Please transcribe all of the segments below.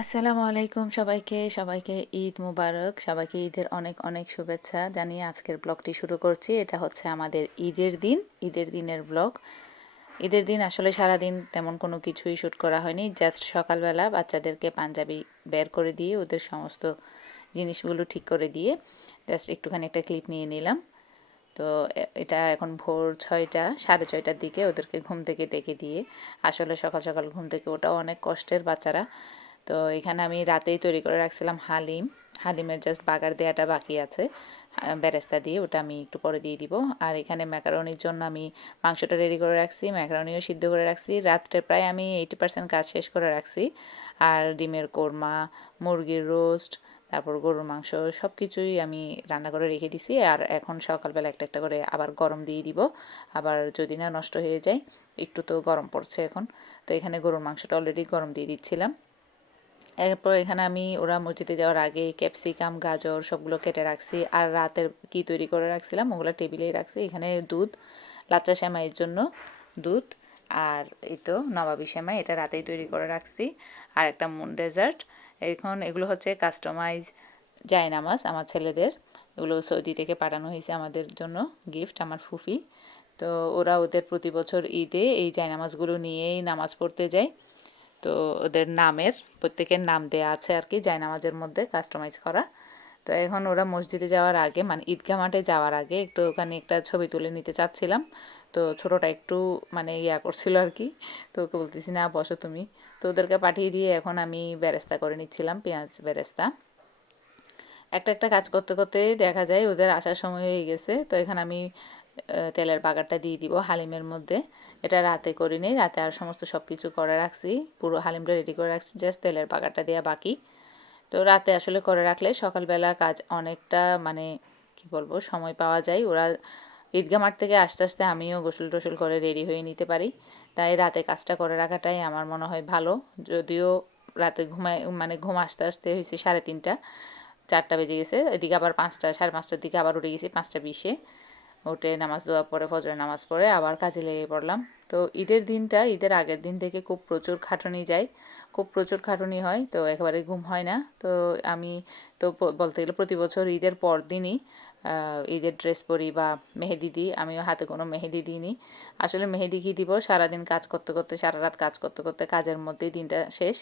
আসসালামু আলাইকুম সবাইকে ঈদ মুবারক। সবাইকে ঈদের অনেক অনেক শুভেচ্ছা জানিয়ে আজকের ব্লগটি শুরু করছি। এটা হচ্ছে আমাদের ঈদের দিনের ব্লগ। ঈদের দিন আসলে সারাদিন তেমন কোনো কিছুই শ্যুট করা হয়নি, জাস্ট সকালবেলা বাচ্চাদেরকে পাঞ্জাবি বের করে দিয়ে ওদের সমস্ত জিনিসগুলো ঠিক করে দিয়ে জাস্ট একটুখানি একটা ক্লিপ নিয়ে নিলাম। তো এটা এখন ভোর 6টা, 6:30টার দিকে ওদেরকে ঘুম থেকে ডেকে দিয়ে, আসলে সকাল সকাল ঘুম থেকে ওটাও অনেক কষ্টের বাচ্চারা। তো এখানে আমি রাতেই তৈরি করে রাখছিলাম হালিমের জাস্ট বাগার দেওয়াটা বাকি আছে, বেরেস্তা দিয়ে, ওটা আমি একটু পরে দিয়ে দিব। আর এখানে ম্যাকারনির জন্য আমি মাংসটা রেডি করে রাখছি, ম্যাকারনিও সিদ্ধ করে রাখছি। রাত্রে প্রায় আমি 80% কাজ শেষ করে রাখছি। আর ডিমের কোরমা, মুরগির রোস্ট, তারপর গরুর মাংস সব কিছুই আমি রান্না করে রেখে দিছি। আর এখন সকালবেলা একটা একটা করে আবার গরম দিয়ে দিব, আবার যদি না নষ্ট হয়ে যায়। একটু তো গরম পড়ছে এখন, তো এখানে গরুর মাংসটা অলরেডি গরম দিয়ে দিচ্ছিলাম। এরপর এখানে আমি ওরা মসজিদে যাওয়ার আগে ক্যাপসিকাম, গাজর সবগুলো কেটে রাখছি। আর রাতের কি তৈরি করে রাখছিলাম ওগুলো টেবিলেই রাখছি। এখানে দুধ, লাচ্চা সেমাইয়ের জন্য দুধ, আর এই তো নবাবী সেমাই, এটা রাতেই তৈরি করে রাখছি। আর একটা মুন ডেজার্ট। এখন এগুলো হচ্ছে কাস্টমাইজ জায়নামাজ আমার ছেলেদের, এগুলো সৌদি থেকে পাঠানো হয়েছে আমাদের জন্য গিফট, আমার ফুফি। তো ওরা ওদের প্রতি বছর ঈদে এই জায়নামাজগুলো নিয়েই নামাজ পড়তে যায়। তো ওদের নামের প্রত্যেকের নাম দেয়া আছে আর কি জায়নামাজের মধ্যে কাস্টমাইজ করা। তো এখন ওরা মসজিদে যাওয়ার আগে, মানে ঈদগাহ মাঠে যাওয়ার আগে একটু ওখানে একটা ছবি তুলে নিতে চাচ্ছিলাম। তো ছোটোটা একটু মানে করছিল আর কি। তো ওকে বলতেছি না বসো তুমি। তো ওদেরকে পাঠিয়ে দিয়ে এখন আমি বেরেস্তা করে নিচ্ছিলাম, পেঁয়াজ বেরেস্তা। একটা একটা কাজ করতে করতেই দেখা যায় ওদের আসার সময় হয়ে গেছে। তো এখানে আমি তেলের বাগারটা দিয়ে দিব হালিমের মধ্যে। এটা রাতে করিনি, রাতে আর সমস্ত সব কিছু করে রাখছি, পুরো হালিমটা রেডি করে রাখছি, জাস্ট তেলের বাগারটা দেওয়া বাকি। তো রাতে আসলে করে রাখলে সকালবেলা কাজ অনেকটা মানে কি বলবো সময় পাওয়া যায়। ওরা ঈদগাহ মাঠ থেকে আস্তে আস্তে আমিও গোসল টোসল করে রেডি হয়ে নিতে পারি। তাই রাতে কাজটা করে রাখাটাই আমার মনে হয় ভালো। যদিও রাতে মানে ঘুম আসতে আসতে হয়েছে 3:30, 4টা বেজে গেছে। এদিকে আবার 5টা, 5:30টার দিকে আবার উঠে গেছি, 5টা 20-এ উঠে নামাজ দোয়া পরে ফজরের নামাজ পড়ে আবার কাজে লেগে পড়লাম। তো ঈদের দিনটা, ঈদের আগের দিন থেকে খুব প্রচুর খাটুনি যায়, খুব প্রচুর খাটুনি হয়, তো একেবারে ঘুম হয় না। তো আমি তো বলতে গেলে প্রতি বছর ঈদের পর দিনই ঈদের ড্রেস পরি বা মেহেদি দিই। আমিও হাতে কোনো মেহেদি দিইনি। আসলে মেহেদি কী দিব, সারাদিন কাজ করতে করতে, সারা রাত কাজ করতে করতে কাজের মধ্যেই দিনটা শেষ।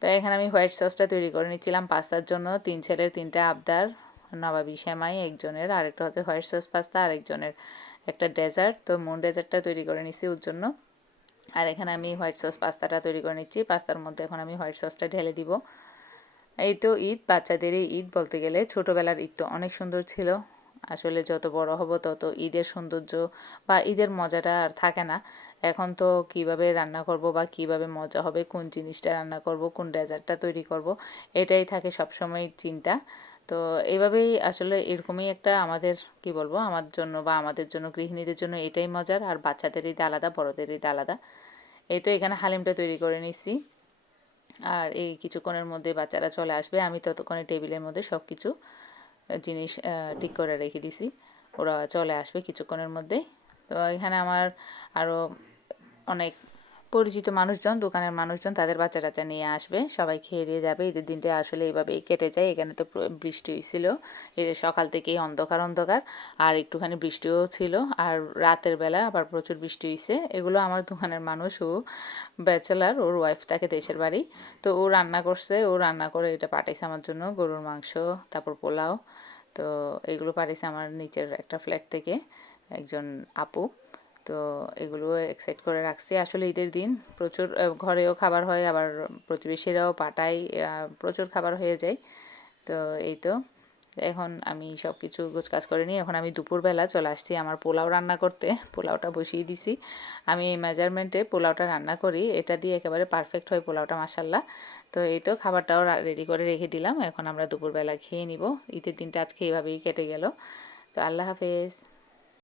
তো এখানে আমি হোয়াইট সসটা তৈরি করে নিচ্ছিলাম পাস্তার জন্য। 3 ছেলের 3টা আবদার, নবাবী সেমাই একজনের, আরেকটা হচ্ছে হোয়াইট সস পাস্তা আরেকজনের, একটা ডেজার্ট। তো মুন ডেজার্টটা তৈরি করে নিচ্ছি ওর জন্য। আর এখানে আমি হোয়াইট সস পাস্তাটা তৈরি করে নিচ্ছি। পাস্তার মধ্যে এখন আমি হোয়াইট সসটা ঢেলে দিব। এই তো ঈদ, বাচ্চাদেরই ঈদ বলতে গেলে। ছোটোবেলার ঈদ তো অনেক সুন্দর ছিল। আসলে যত বড় হব তত ঈদের সৌন্দর্য বা ঈদের মজাটা আর থাকে না। এখন তো কিভাবে রান্না করব বা কিভাবে মজা হবে, কোন জিনিসটা রান্না করব, কোন ডেজার্টটা তৈরি করব, এটাই থাকে সবসময় চিন্তা। তো এভাবেই আসলে এরকমই একটা আমাদের কি বলবো আমার জন্য বা আমাদের জন্য গৃহিণীদের জন্য এটাই মজার। আর বাচ্চাদের ঈদ আলাদা, বড়দের ঈদ আলাদা। এই তো এখানে হালিমটা তৈরি করে নিচ্ছি। আর এই কিছুক্ষণের মধ্যে বাচ্চারা চলে আসবে, আমি ততক্ষণে টেবিলের মধ্যে সব কিছু জিনিস ঠিক করে রেখে দিছি। ওরা চলে আসবে কিছুক্ষণের মধ্যেই। তো এখানে আমার আরও অনেক পরিচিত মানুষজন, দোকানের মানুষজন, তাদের বাচ্চা টাচ্চা নিয়ে আসবে, সবাই খেয়ে দিয়ে যাবে। ঈদের দিনটা আসলে এইভাবেই কেটে যায়। এখানে তো বৃষ্টি হয়েছিল, ঈদের সকাল থেকেই অন্ধকার অন্ধকার, আর একটুখানি বৃষ্টিও ছিল। আর রাতের বেলা আবার প্রচুর বৃষ্টি হয়েছে। এগুলো আমার দোকানের মানুষ, ও ব্যাচেলার, ওর ওয়াইফ থাকে দেশের বাড়ি। তো ও রান্না করছে, ও রান্না করে এটা পাঠাইছে আমার জন্য, গরুর মাংস, তারপর পোলাও। তো এগুলো পাঠিয়েছে আমার নিচের একটা ফ্ল্যাট থেকে একজন আপু। তো এগুলো এক্সেট করে রাখছি। আসলে ঈদের দিন প্রচুর ঘরেও খাবার হয়, আবার প্রতিবেশীরাও পাঠায়, প্রচুর খাবার হয়ে যায়। তো এই তো এখন আমি সব কিছু গোছকাজ করে নিই। এখন আমি দুপুরবেলা চলে আসছি আমার পোলাও রান্না করতে, পোলাওটা বসিয়ে দিছি। আমি এই মেজারমেন্টে পোলাওটা রান্না করি, এটা দিয়ে একেবারে পারফেক্ট হয় পোলাওটা, মাসাল্লাহ। তো এই তো খাবারটাও রেডি করে রেখে দিলাম, এখন আমরা দুপুরবেলা খেয়ে নিব। ঈদের দিনটা আজকে এইভাবেই কেটে গেল। তো আল্লাহ হাফেজ।